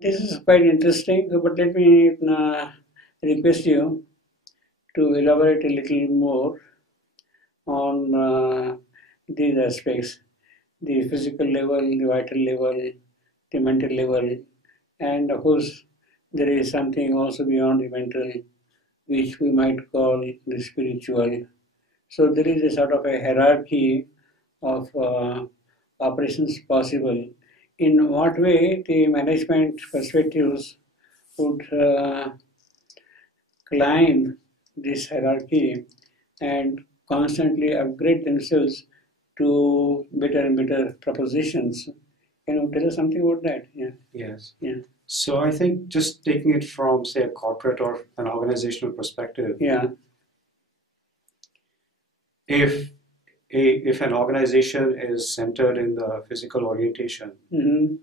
This is quite interesting, but let me request you to elaborate a little more on these aspects, the physical level, the vital level, the mental level, and of course, there is something also beyond the mental, which we might call the spiritual. So, there is a sort of a hierarchy of operations possible. In what way the management perspectives would climb this hierarchy and constantly upgrade themselves to better and better propositions. Can you tell us something about that? Yeah. Yes. Yeah. So I think just taking it from, say, a corporate or an organizational perspective, Yeah. if if an organization is centered in the physical orientation, Mm-hmm.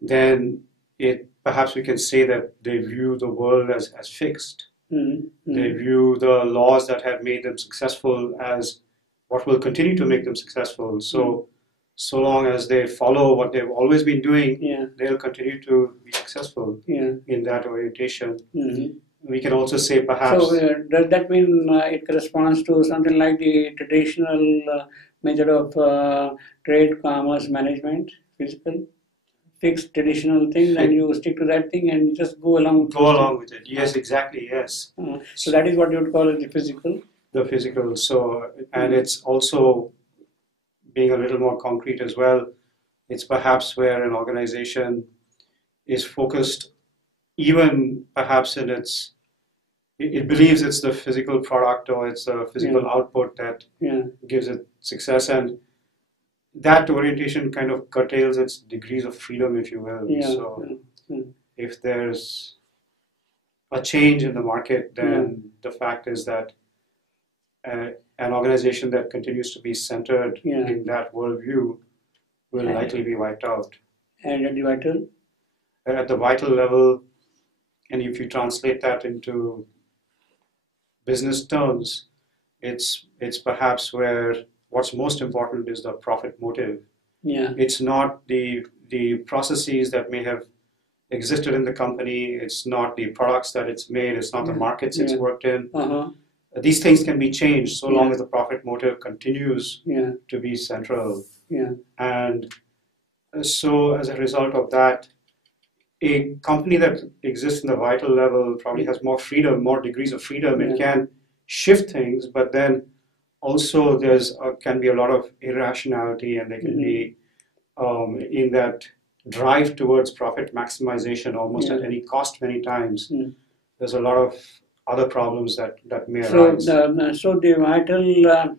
then it perhaps we can say that they view the world as fixed. Mm-hmm. They view the laws that have made them successful as what will continue to make them successful. So long as they follow what they've always been doing, Yeah. they'll continue to be successful Yeah. in that orientation. Mm-hmm. We can also say perhaps. So, does that mean it corresponds to something like the traditional method of trade, commerce, management, physical, fixed traditional things, and you stick to that thing and just go along with Go along with it. Yes, exactly. Yes. So that is what you would call it the physical. The physical. So, and it's also being a little more concrete as well. It's perhaps where an organization is focused, even perhaps in its, it believes it's the physical product or it's the physical output that Yeah. gives it success, and that orientation kind of curtails its degrees of freedom, if you will. Yeah. So, if there's a change in the market, then the fact is that an organization that continues to be centered in that worldview will likely be wiped out. And at the vital? At the vital level, and if you translate that into business terms, it's perhaps where what's most important is the profit motive. Yeah. It's not the processes that may have existed in the company. It's not the products that it's made. It's not the markets it's worked in. These things can be changed so long as the profit motive continues to be central. Yeah. And so as a result of that, a company that exists in the vital level probably has more freedom, more degrees of freedom. It can shift things, but then also there's can be a lot of irrationality, and there can be in that drive towards profit maximization almost at any cost many times. There's a lot of other problems that may arise. So the vital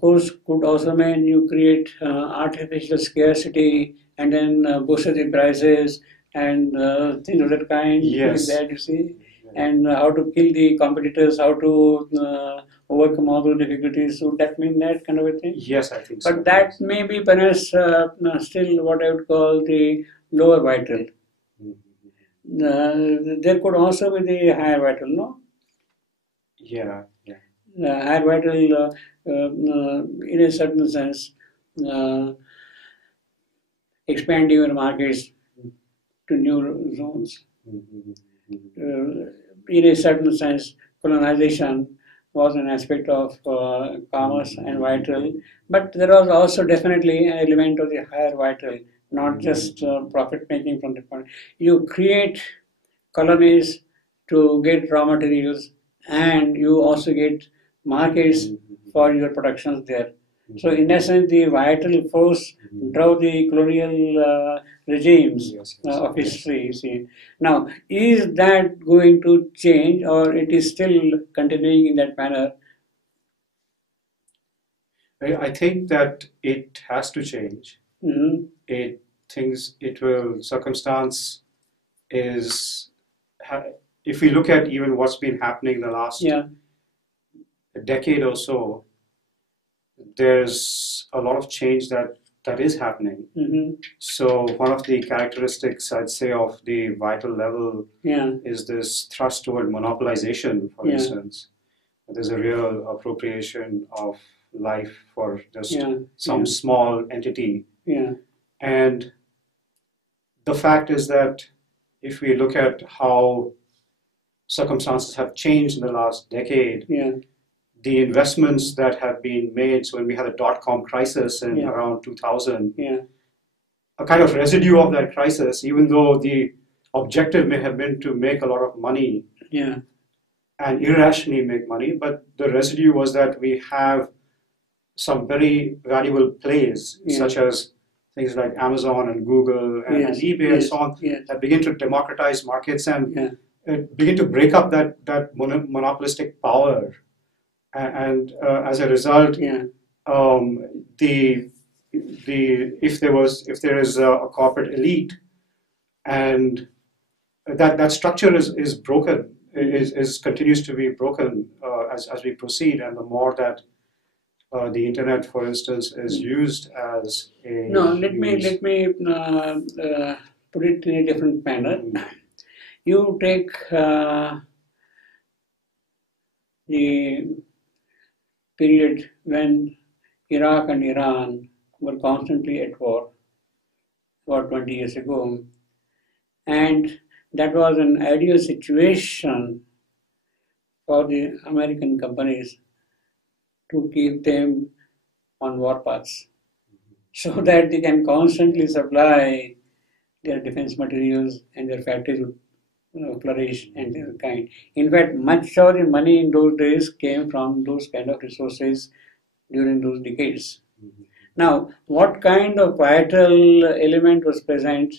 course could also mean you create artificial scarcity and then boost the prices and things of that kind. Yes. Like that, you see, and how to kill the competitors, how to overcome all those difficulties. So that mean that kind of a thing. Yes, I think so. But that may be perhaps still what I would call the lower vital. There could also be the higher vital, no? Yeah. Higher vital, in a certain sense, expand your markets to new zones. In a certain sense, colonization was an aspect of commerce and vital, but there was also definitely an element of the higher vital, not just profit making from the point. You create colonies to get raw materials, and you also get markets for your productions there. So, in essence, the vital force drove the colonial regimes of history. You see. Now, is that going to change, or it is still continuing in that manner? I think that it has to change. Circumstance is, if we look at even what's been happening in the last decade or so, there's a lot of change that is happening. So one of the characteristics, I'd say, of the vital level is this thrust toward monopolization, for instance. There's a real appropriation of life for just some small entity. And the fact is that if we look at how circumstances have changed in the last decade, Yeah. the investments that have been made, so when we had the dot-com crisis in Yeah. around 2000, Yeah. a kind of residue of that crisis, even though the objective may have been to make a lot of money Yeah. and irrationally make money, but the residue was that we have some very valuable plays, Yeah. such as things like Amazon and Google and, Yes. eBay and Yes. so on, Yes. that begin to democratize markets and Yeah. begin to break up that monopolistic power. And as a result, Yeah. the if there is a corporate elite, and that structure is broken, is continues to be broken as we proceed, and the more that the internet, for instance, is used as a No, let me put it in a different manner. You take the period when Iraq and Iran were constantly at war, about 20 years ago, and that was an ideal situation for the American companies to keep them on warpaths so that they can constantly supply their defense materials and their factories would flourish and their kind. In fact, much of the money in those days came from those kind of resources during those decades. Now, what kind of vital element was present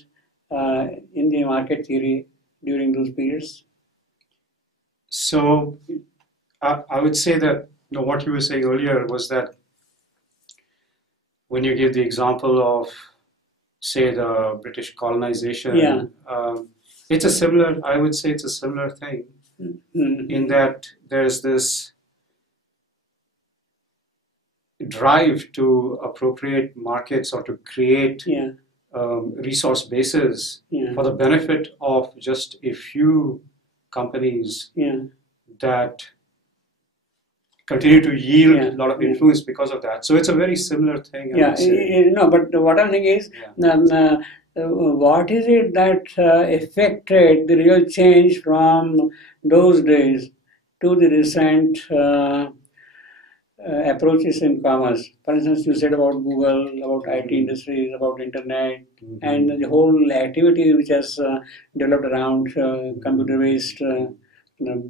in the market theory during those periods? So I would say that what you were saying earlier was that when you give the example of, say, the British colonization, Yeah. it's a similar, I would say it's a similar thing in that there's this drive to appropriate markets or to create Yeah. resource bases Yeah. for the benefit of just a few companies Yeah. that continue to yield Yeah. a lot of Yeah. influence because of that. So it's a very similar thing, I Yeah, would say. no, but what I'm saying is, Yeah. what is it that affected the real change from those days to the recent approaches in commerce? For instance, you said about Google, about IT industries, about internet, and the whole activity which has developed around computer-based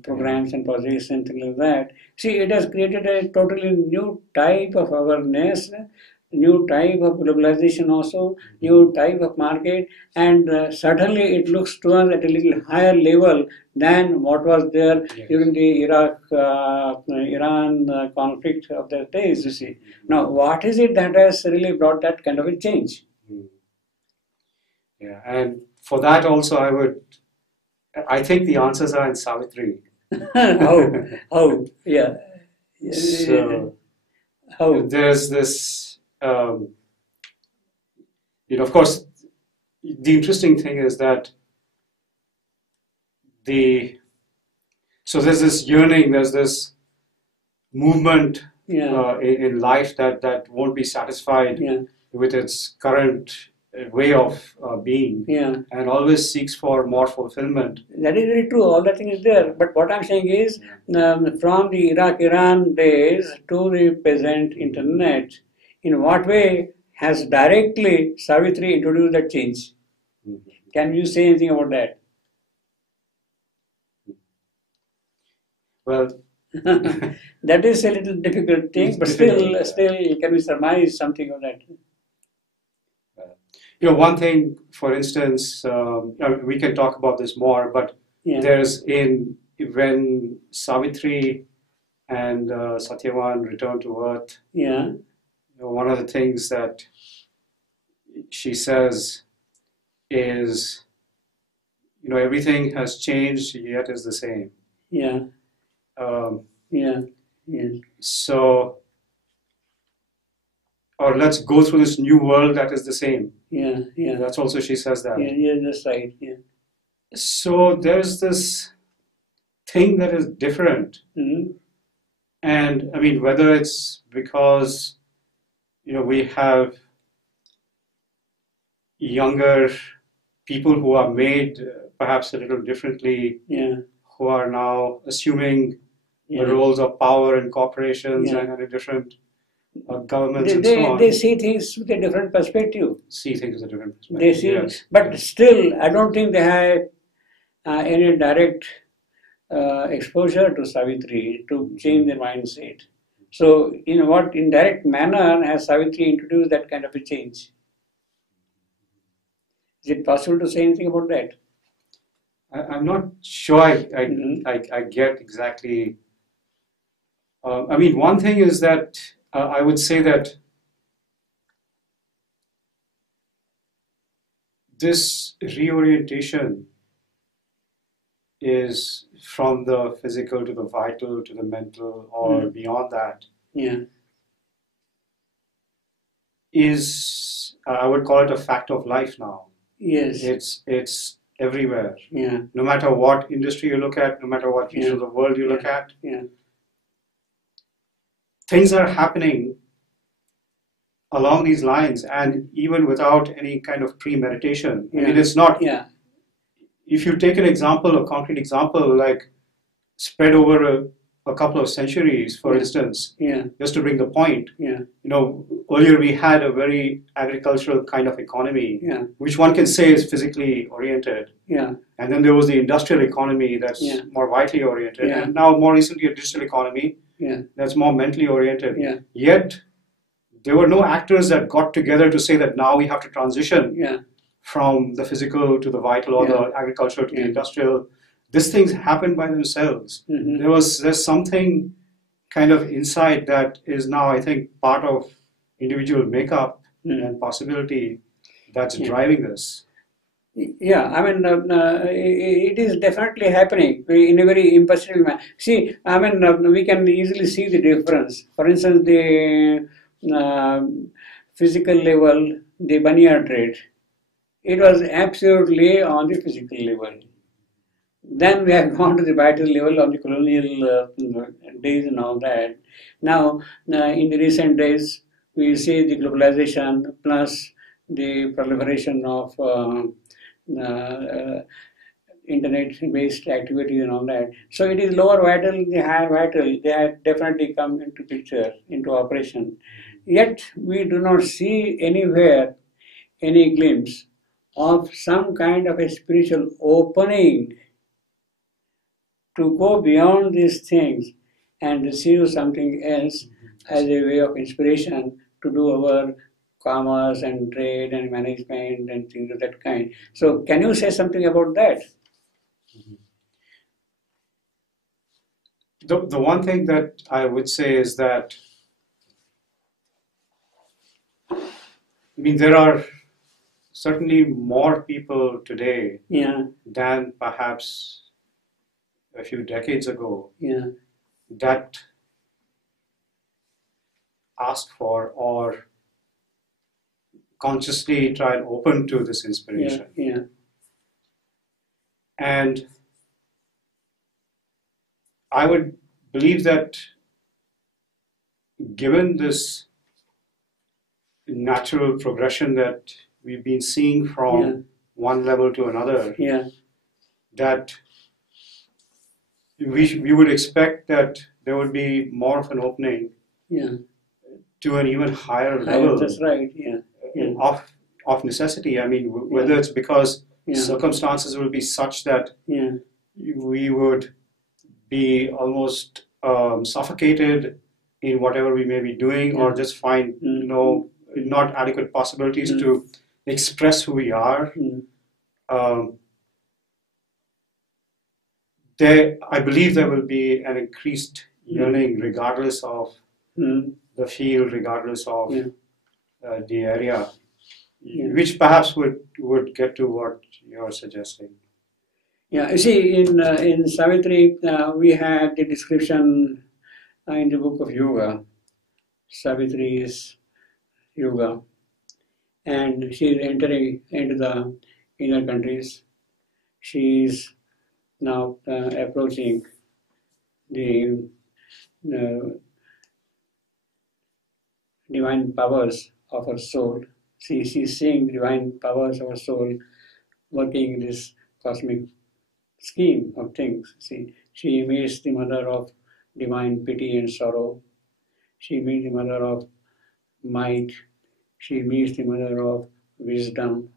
programs and projects and things like that. See, it has created a totally new type of awareness, new type of globalization also, new type of market, and certainly it looks to us at a little higher level than what was there during the Iran conflict of the days, you see. Now, what is it that has really brought that kind of a change? Yeah, and for that also I think the answers are in Savitri. How? Yeah. So How? there's this, of course, the interesting thing is that there's this yearning, there's this movement Yeah. in life that won't be satisfied Yeah. with its current way of being, Yeah. and always seeks for more fulfillment. That is very true. All that thing is there. But what I'm saying is, from the Iraq-Iran days to the present internet, in what way has directly Savitri introduced that change? Can you say anything about that? Well, that is a little difficult thing, It's but difficult, still, can we surmise something of that? one thing, for instance, we can talk about this more, but Yeah. there's when Savitri and Satyavan return to Earth, Yeah. one of the things that she says is, everything has changed, yet is the same. Yeah. Yeah. Yes. So, or let's go through this new world that is the same. Yeah. Yeah. That's also, she says that. Yeah. Yeah. That's right. Yeah. So there's this thing that is different. Mhm. And I mean, whether it's because, we have younger people who are made perhaps a little differently, Yeah. who are now assuming Yeah. the roles of power in corporations Yeah. and in different governments and so They, on. they see things with a different perspective. See things with a different perspective. They see, yes. but yes. still, I don't think they have any direct exposure to Savitri to change their mindset. So, in what indirect manner has Savitri introduced that kind of a change? Is it possible to say anything about that? I'm not sure Mhm. I get exactly. I mean, one thing is that I would say that this reorientation is from the physical to the vital to the mental or beyond that Yeah. is I would call it a fact of life now. Yes. It's everywhere. Yeah. No matter what industry you look at, no matter what region of the world you look at, Yeah. things are happening along these lines, and even without any kind of premeditation. I mean, it's not. Yeah. If you take an example, a concrete example, like spread over a couple of centuries, for instance, Yeah. just to bring the point, Yeah. earlier we had a very agricultural kind of economy, Yeah. which one can say is physically oriented. Yeah. And then there was the industrial economy that's Yeah. more vitally oriented. Yeah. And now, more recently, a digital economy Yeah. that's more mentally oriented. Yeah. Yet, there were no actors that got together to say that now we have to transition Yeah. from the physical to the vital or the agricultural to the industrial. These things happened by themselves. Mhm. There's something kind of inside that is now, I think, part of individual makeup and possibility that's driving this. Yeah, I mean, it is definitely happening in a very imperceptible manner. See, I mean, we can easily see the difference. For instance, the physical level, the banyan trade, it was absolutely on the physical level. Then we have gone to the vital level of the colonial days and all that. Now, in the recent days, we see the globalization plus the proliferation of internet-based activities and all that. So it is lower vital, the higher vital, they have definitely come into picture, into operation. Yet we do not see anywhere any glimpse of some kind of a spiritual opening to go beyond these things and receive something else as a way of inspiration to do our commerce and trade and management and things of that kind. So, can you say something about that? The one thing that I would say is that, I mean, there are certainly more people today than perhaps a few decades ago that ask for or consciously try and open to this inspiration. And I would believe that given this natural progression that we've been seeing from one level to another, that we would expect that there would be more of an opening to an even higher level. That's right. Of necessity. I mean, whether it's because circumstances will be such that we would be almost suffocated in whatever we may be doing, or just find not adequate possibilities to express who we are. I believe there will be an increased yearning, regardless of the field, regardless of the area, which perhaps would get to what you're suggesting. Yeah, you see, in Savitri, we had the description in the book of Yoga. Savitri is Yoga, and she is entering into the inner countries. She is now approaching the divine powers of her soul. She's seeing the divine powers of her soul working in this cosmic scheme of things. See, she meets the mother of divine pity and sorrow. She meets the mother of might. She meets the mother of wisdom,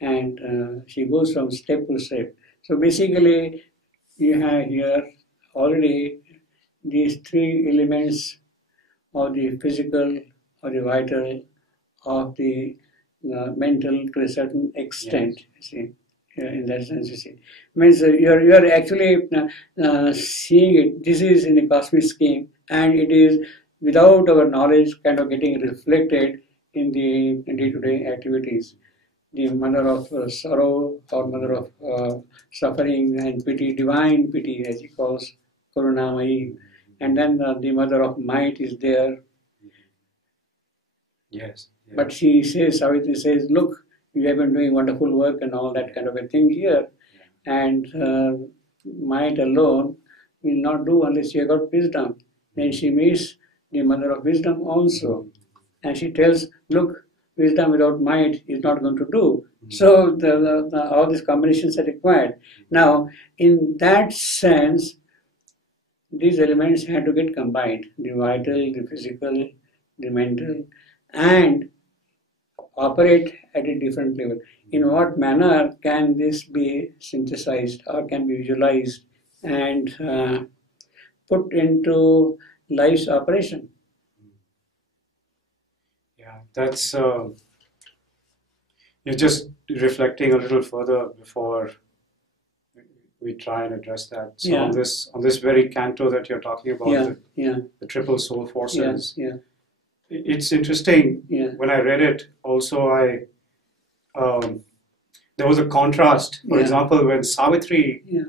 and she goes from step to step. So basically, you have here already these three elements of the physical, of the vital, of the mental to a certain extent. Yes. You see, in that sense, you see, means you're actually seeing it. This is in the cosmic scheme, and it is without our knowledge, kind of getting reflected in the day-to-day activities. The mother of sorrow or mother of suffering and pity, divine pity, as he calls Karunamai, and then the mother of might is there. Yes. Yes. But she says, Savitri says, look, you have been doing wonderful work and all that kind of a thing here, and might alone will not do unless you have got wisdom. Then she meets the mother of wisdom also, and she tells, look, wisdom without might is not going to do. So all these combinations are required. Now, in that sense, these elements had to get combined: the vital, the physical, the mental, and operate at a different level. In what manner can this be synthesized or can be visualized and put into life's operation? Yeah, that's you're just reflecting a little further before we try and address that. So Yeah. on this very canto that you're talking about, Yeah, the triple soul forces, yeah, it's interesting. yeah, When I read it, also there was a contrast. For Yeah. example, when Savitri yeah,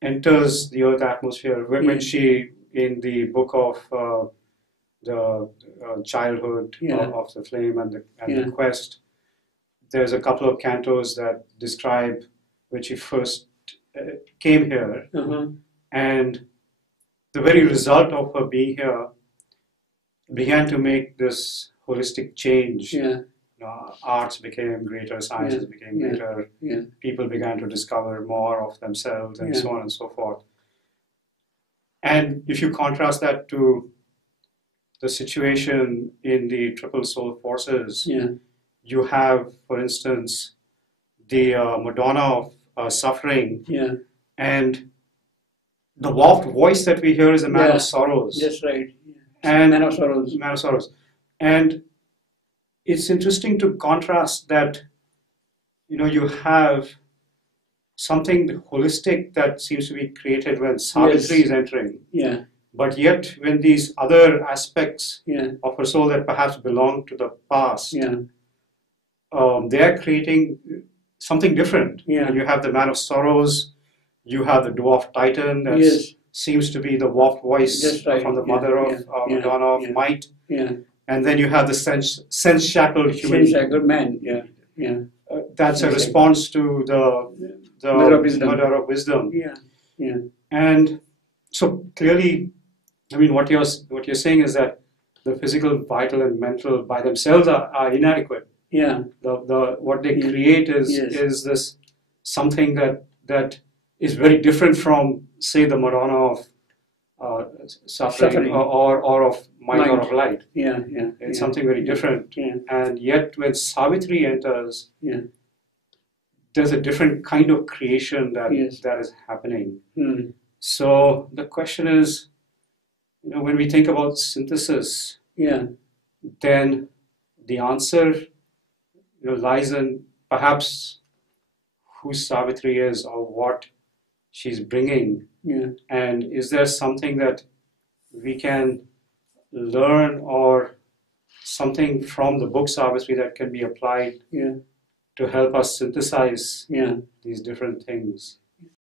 enters the Earth atmosphere, when Yeah. she, in the book of the childhood Yeah. of the flame and Yeah. the quest, there's a couple of cantos that describe when she first came here, uh-huh. and the very result of her being here began to make this holistic change. Yeah, Arts became greater, sciences Yeah. became Yeah. greater, yeah, people began to discover more of themselves, and Yeah. so on and so forth. And if you contrast that to the situation in the triple soul forces, yeah, you have, for instance, the Madonna of suffering, yeah. and the waft voice that we hear is a man Yeah. of sorrows. That's right. And Man of sorrows. Man of sorrows. And it's interesting to contrast that, you have something holistic that seems to be created when Savitri Yes. is entering. Yeah, But yet, when these other aspects yeah, of her soul that perhaps belong to the past, yeah, they are creating something different. Yeah. And you have the man of sorrows, you have the dwarf titan that Yes. seems to be the waft voice That's right. from the Yeah, mother of yeah, Madonna of yeah. might. yeah. And then you have the sense shackled human. Seems like a good man. Yeah, yeah, That's a Sense-shackled. response to the Mother of wisdom. mother of wisdom. yeah, yeah, And so clearly, I mean, what you're saying is that the physical, vital, and mental by themselves are inadequate. yeah, What they Yeah. create Yes. is this something that is very different from, say, the Madonna of suffering, Suffering. or of might or Might. of light. yeah, yeah. It's yeah, something very yeah, different. Yeah, And yet, when Savitri enters, yeah. there's a different kind of creation Yes. that is happening. Mm. So the question is, when we think about synthesis, Yeah, then the answer, lies in perhaps who Savitri is or what she's bringing. yeah, And is there something that we can learn or something from the book Savitri that can be applied yeah, to help us synthesize yeah. these different things?